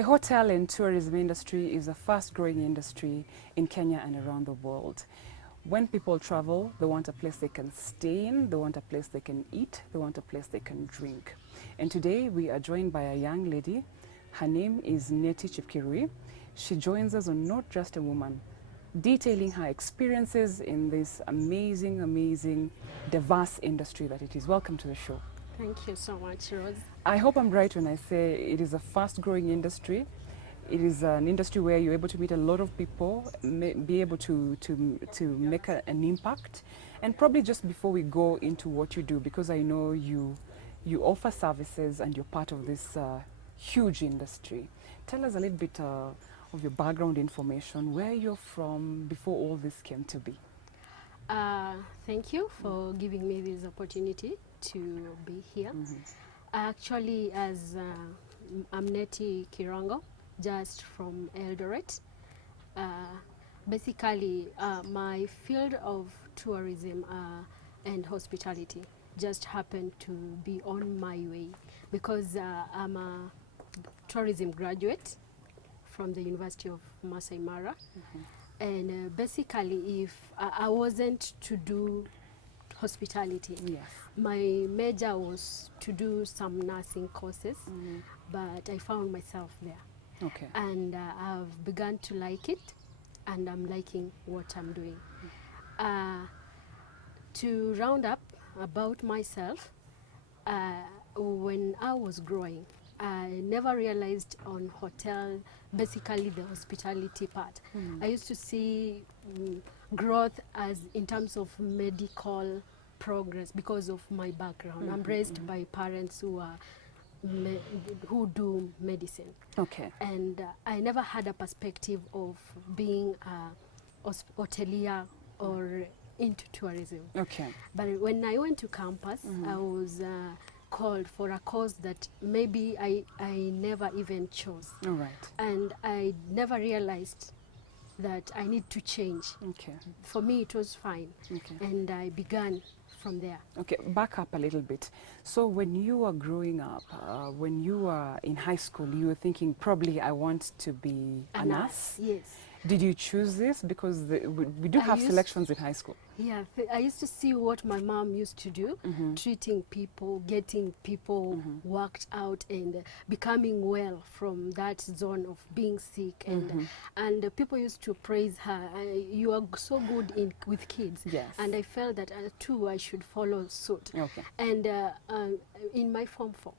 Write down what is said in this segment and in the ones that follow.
The hotel and tourism industry is a fast-growing industry in Kenya and around the world. When people travel, they want a place they can stay in, they want a place they can eat, they want a place they can drink. And today we are joined by a young lady. Her name is Neti Chipkirui. She joins us on Not Just a Woman, detailing her experiences in this amazing, diverse industry that it is. Welcome to the show. Thank you so much, Rose. I hope I'm right when I say it is a fast-growing industry. It is an industry where you're able to meet a lot of people, be able to make an impact. And probably just before we go into what you do, because I know you offer services and you're part of this huge industry. Tell us a little bit of your background information, where you're from before all this came to be. Thank you for giving me this opportunity to be here. Actually, I'm Neti Kirango, just from Eldoret. Basically, my field of tourism and hospitality just happened to be on my way because I'm a tourism graduate from the University of Masai Mara. And basically, if I wasn't to do hospitality, Yes. my major was to do some nursing courses, but I found myself there. Okay. And I've begun to like it, and I'm liking what I'm doing. To round up about myself, when I was growing, I never realized on hotel, basically the hospitality part. I used to see growth as in terms of medical progress because of my background. I'm raised by parents who are who do medicine. Okay. And I never had a perspective of being a hotelier or into tourism. Okay. But when I went to campus, I was called for a course that maybe I never even chose. All right. And I never realized that I need to change. Okay. For me, it was fine. Okay. And I began from there. Okay, back up a little bit. So when you were growing up, when you were in high school, you were thinking probably I want to be a nurse. Yes. Did you choose this? Because we do have selections in high school. Yeah, I used to see what my mom used to do, treating people, getting people worked out and becoming well from that zone of being sick. And people used to praise her. You are so good with kids. Yes. And I felt that too I should follow suit. Okay. And in my Form 4,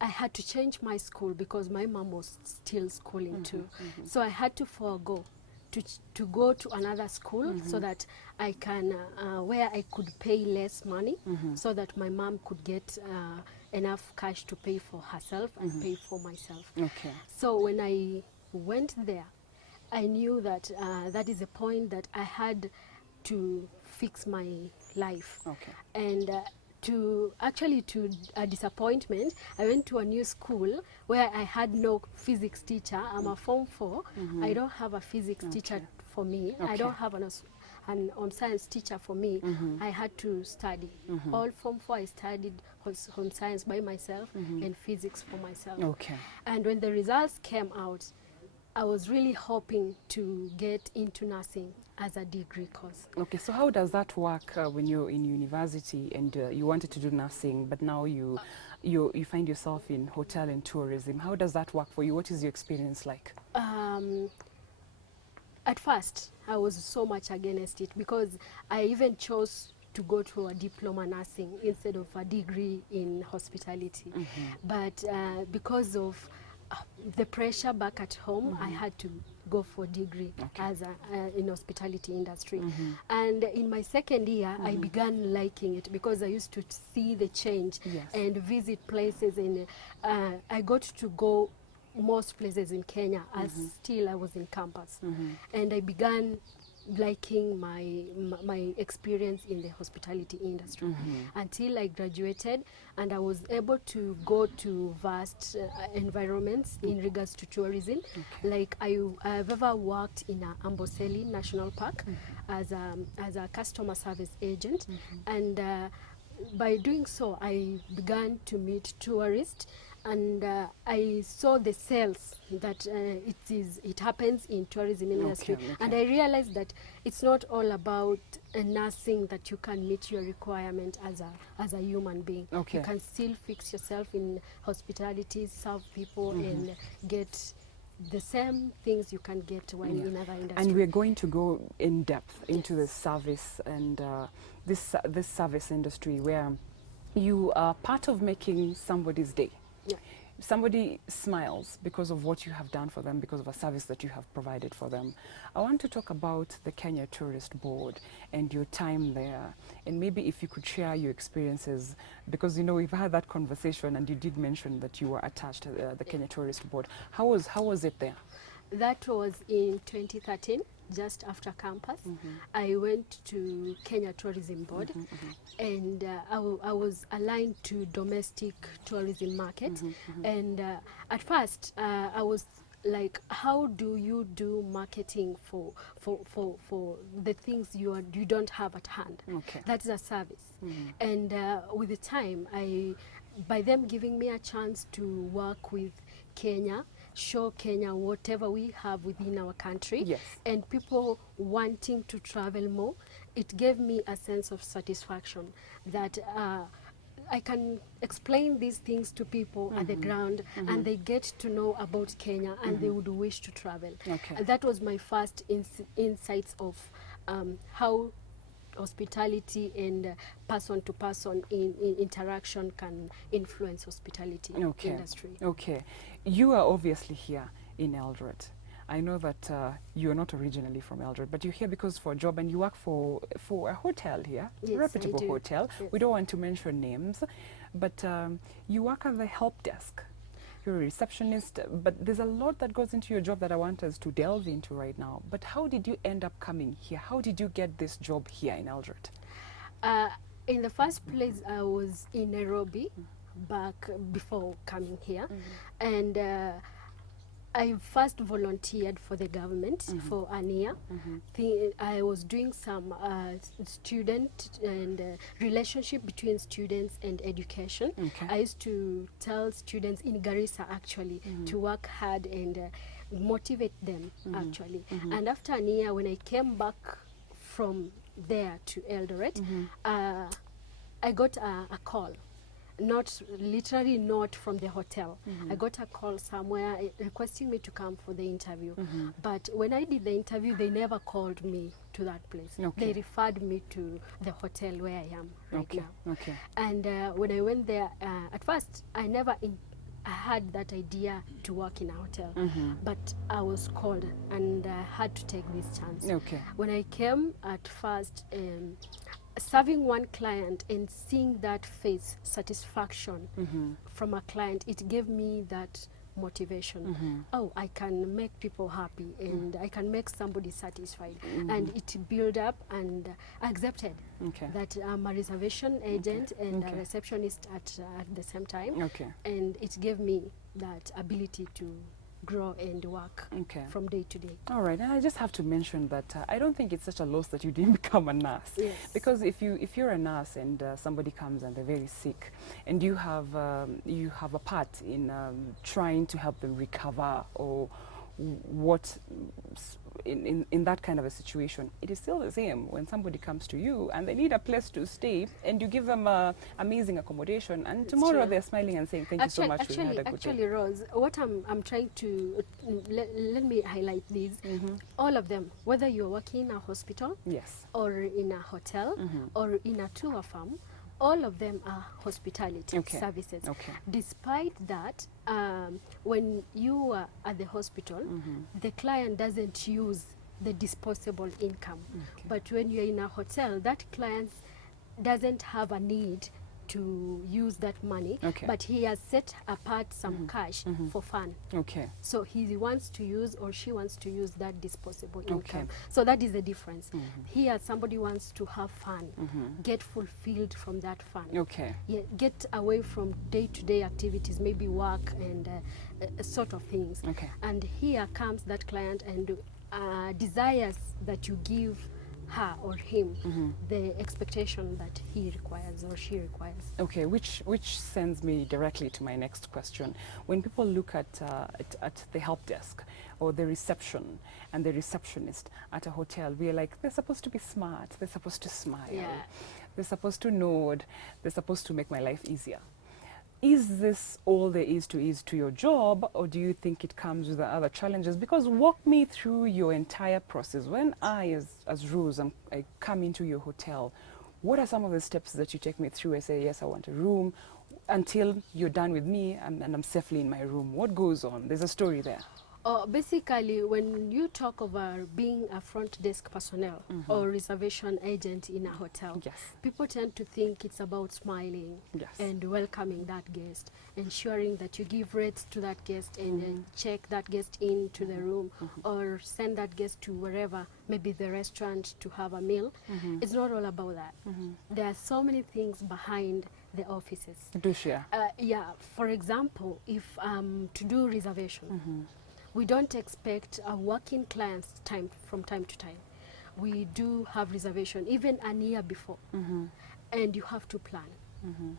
I had to change my school because my mom was still schooling too. So I had to forego to go to another school so that I can, where I could pay less money so that my mom could get enough cash to pay for herself and pay for myself. Okay. So when I went there, I knew that that is a point that I had to fix my life. Okay. And to a disappointment, I went to a new school where I had no physics teacher. I'm a Form 4. I don't have a physics teacher for me. I don't have an science teacher for me. I had to study. All Form 4 I studied home science by myself and physics for myself. Okay. And when the results came out, I was really hoping to get into nursing as a degree course. Okay, so how does that work when you're in university and you wanted to do nursing, but now you find yourself in hotel and tourism? How does that work for you? What is your experience like? At first, I was so much against it because I even chose to go to a diploma nursing instead of a degree in hospitality. But because of the pressure back at home, I had to go for degree as in hospitality industry. And in my second year, I began liking it because I used to see the change and visit places. And I got to go most places in Kenya as still I was in campus. And I began liking my experience in the hospitality industry until I graduated, and I was able to go to vast environments in regards to tourism. Like I've ever worked in Amboseli National Park as a customer service agent, and by doing so I began to meet tourists and I saw the sales that it happens in tourism industry, Okay, okay. and I realized that it's not all about nursing, that you can meet your requirement as a human being. Okay. You can still fix yourself in hospitality, serve people, and get the same things you can get while in other industries. And we're going to go in depth into the Yes. service and this service industry where you are part of making somebody's day. Yeah. Somebody smiles because of what you have done for them, because of a service that you have provided for them. I want to talk about the Kenya Tourist Board and your time there, and maybe if you could share your experiences, because you know we've had that conversation and you did mention that you were attached to the Kenya Tourist Board. How was it there? That was in 2013, just after campus. I went to Kenya Tourism Board, and I was aligned to domestic tourism market. And at first, I was like, how do you do marketing for the things you don't have at hand? Okay. That's a service. And with the time, by them giving me a chance to work with Kenya, show Kenya whatever we have within our country, Yes. and people wanting to travel more, it gave me a sense of satisfaction that I can explain these things to people at the ground, and they get to know about Kenya, and they would wish to travel. Okay. And that was my first insights of how hospitality and person-to-person interaction can influence hospitality industry. Okay. You are obviously here in Eldoret. I know that you are not originally from Eldoret, but you're here because for a job, and you work for a hotel here, Yes, a reputable I do. hotel. Yes. We don't want to mention names, but you work at the help desk. You're a receptionist, but there's a lot that goes into your job that I want us to delve into right now. But how did you end up coming here? How did you get this job here in Eldoret? In the first place, I was in Nairobi back before coming here, and I first volunteered for the government for a year. I was doing some student and relationship between students and education. Okay. I used to tell students in Garissa actually to work hard and motivate them actually. And after a year, when I came back from there to Eldoret, I got a call. Not literally, not from the hotel. I got a call somewhere requesting me to come for the interview. But when I did the interview, they never called me to that place. Okay. They referred me to the hotel where I am right now. Okay. And when I went there, at first, I never I had that idea to work in a hotel. But I was called, and I had to take this chance. Okay. When I came at first, serving one client and seeing that face satisfaction from a client, it gave me that motivation. Oh, I can make people happy, and I can make somebody satisfied. And it built up, and I accepted Okay. that I'm a reservation agent and Okay. a receptionist at the same time. Okay. And it gave me that ability to grow and work Okay. from day to day. All right, and I just have to mention that I don't think it's such a loss that you didn't become a nurse. Yes. Because if you're a nurse and somebody comes and they're very sick, and you have a part in trying to help them recover, or what in that kind of a situation, it is still the same when somebody comes to you and they need a place to stay, and you give them amazing accommodation, and tomorrow true. they're smiling and saying, "Thank you so much, we had a good Actually, day." Rose, what I'm trying to let me highlight these. All of them, whether you're working in a hospital Yes. or in a hotel or in a tour farm, all of them are hospitality Okay. services. Okay. Despite that, when you are at the hospital, the client doesn't use the disposable income. Okay. But when you're in a hotel, that client doesn't have a need to use that money, Okay. but he has set apart some cash for fun. Okay. So he wants to use, or she wants to use, that disposable income. Okay. So that is the difference. Here, somebody wants to have fun, get fulfilled from that fun. Okay. Yeah, get away from day-to-day activities, maybe work and sort of things. Okay. And here comes that client and desires that you give her or him the expectation that he requires or she requires. Okay, which sends me directly to my next question. When people look at the help desk or the reception and the receptionist at a hotel, we are like, they're supposed to be smart, they're supposed to smile, they're supposed to nod, they're supposed to make my life easier. Is this all there is to your job, or do you think it comes with the other challenges? Because walk me through your entire process. When I, as Rose, I come into your hotel, what are some of the steps that you take me through? I say, yes, I want a room, until you're done with me and I'm safely in my room. What goes on? There's a story there. Basically, when you talk about being a front desk personnel or reservation agent in a hotel, people tend to think it's about smiling and welcoming that guest, ensuring that you give rates to that guest and then check that guest into the room or send that guest to wherever, maybe the restaurant, to have a meal. It's not all about that. There are so many things behind the offices. Do share. Yeah, for example, if to do reservation, we don't expect a working client's time from time to time. We do have reservation even a year before, and you have to plan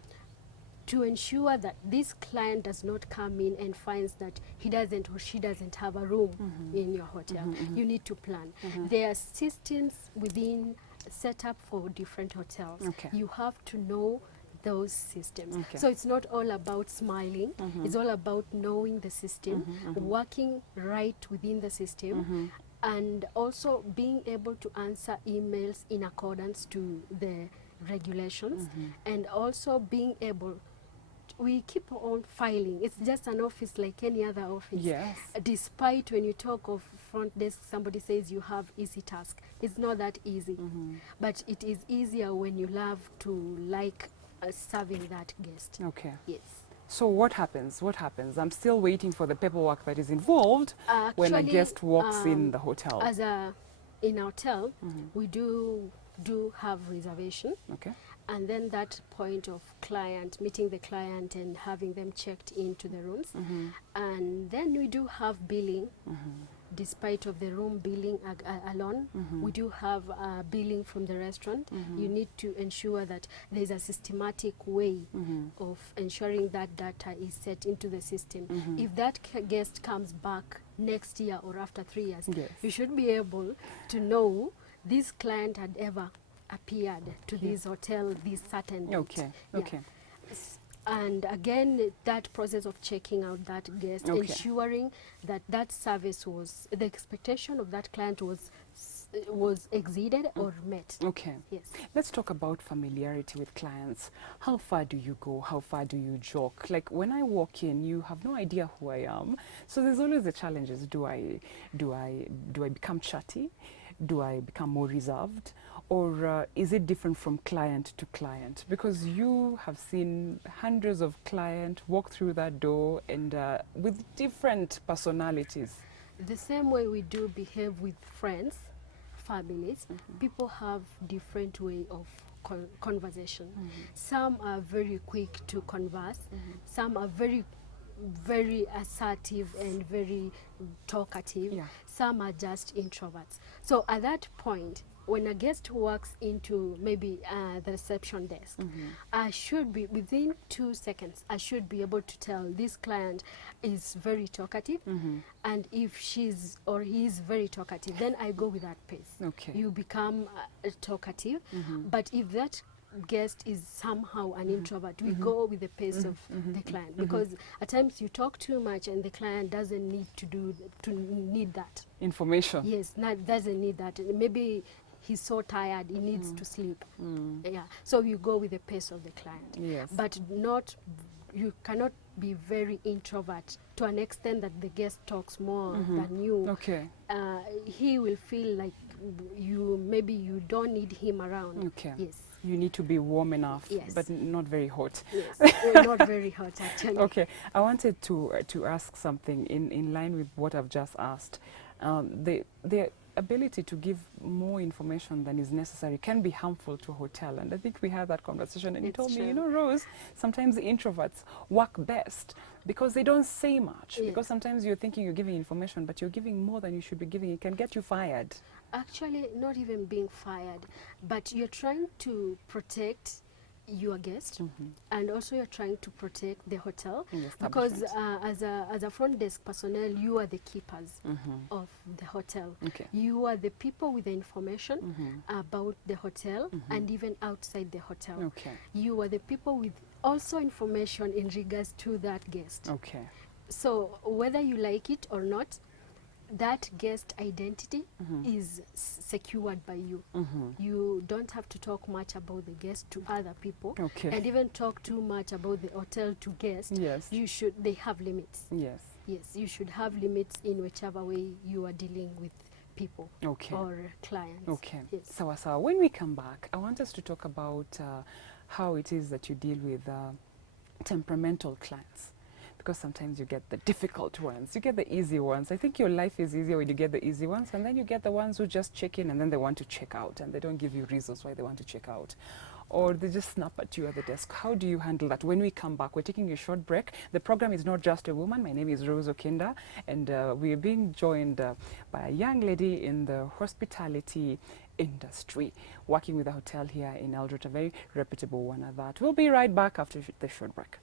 to ensure that this client does not come in and finds that he doesn't or she doesn't have a room in your hotel. You need to plan. There are systems within set up for different hotels. You have to know those systems. So it's not all about smiling, it's all about knowing the system, working right within the system, and also being able to answer emails in accordance to the regulations, and also being able we keep on filing. It's just an office like any other office. Yes. Despite when you talk of front desk, somebody says you have easy task. It's not that easy. But it is easier when you love to like serving that guest. Okay. Yes. So what happens? What happens? I'm still waiting for the paperwork that is involved when a guest walks in the hotel. In a hotel, we do have reservation. Okay. And then that point of client, meeting the client and having them checked into the rooms. And then we do have billing. Despite of the room billing alone, we do have billing from the restaurant. You need to ensure that there's a systematic way of ensuring that data is set into the system. If that guest comes back next year or after 3 years, you should be able to know this client had ever appeared to this hotel this certain date. Okay. Okay. And again, that process of checking out that guest, ensuring that that service was, the expectation of that client was exceeded or met. Okay. Yes. Let's talk about familiarity with clients. How far do you go? How far do you joke? Like when I walk in, you have no idea who I am. So there's always the challenges. Do I become chatty? Do I become more reserved? Or is it different from client to client? Because you have seen hundreds of clients walk through that door and with different personalities. The same way we do behave with friends, families, people have different way of conversation. Some are very quick to converse. Some are very assertive and very talkative. Some are just introverts. So at that point, when a guest walks into maybe the reception desk, I should be, within 2 seconds, I should be able to tell this client is very talkative, and if she's or he is very talkative, then I go with that pace. Okay. You become talkative, but if that guest is somehow an introvert, we go with the pace of the client, because at times you talk too much and the client doesn't need to need that information. Yes, doesn't need that. Maybe he's so tired, he needs to sleep. Yeah, so you go with the pace of the client. Yes. But you cannot be very introvert to an extent that the guest talks more than you. Okay. He will feel like maybe you don't need him around. Okay. Yes. You need to be warm enough, but not very hot. Yes, not very hot actually. Okay, I wanted to ask something in line with what I've just asked. The ability to give more information than is necessary can be harmful to a hotel, and I think we had that conversation, and you told me, you know, Rose, sometimes the introverts work best because they don't say much, because sometimes you're thinking you're giving information, but you're giving more than you should be giving. It can get you fired. Actually, not even being fired, but you're trying to protect your guest, and also you're trying to protect the hotel, In the because establishment. as a front desk personnel, you are the keepers of the hotel. Okay. You are the people with the information about the hotel and even outside the hotel. Okay. You are the people with also information in regards to that guest. Okay. So whether you like it or not, that guest identity is secured by you. You don't have to talk much about the guest to other people, Okay. and even talk too much about the hotel to guests. Yes. You should, they have limits. Yes. Yes, you should have limits in whichever way you are dealing with people Okay. or clients. Okay. Yes. Sawa sawa. When we come back, I want us to talk about how it is that you deal with temperamental clients. Because sometimes you get the difficult ones, you get the easy ones. I think your life is easier when you get the easy ones, and then you get the ones who just check in and then they want to check out, and they don't give you reasons why they want to check out. Or they just snap at you at the desk. How do you handle that? When we come back, we're taking a short break. The program is Not Just a Woman. My name is Rose Okinda, and we're being joined by a young lady in the hospitality industry, working with a hotel here in Eldoret, a very reputable one at that. We'll be right back after the short break.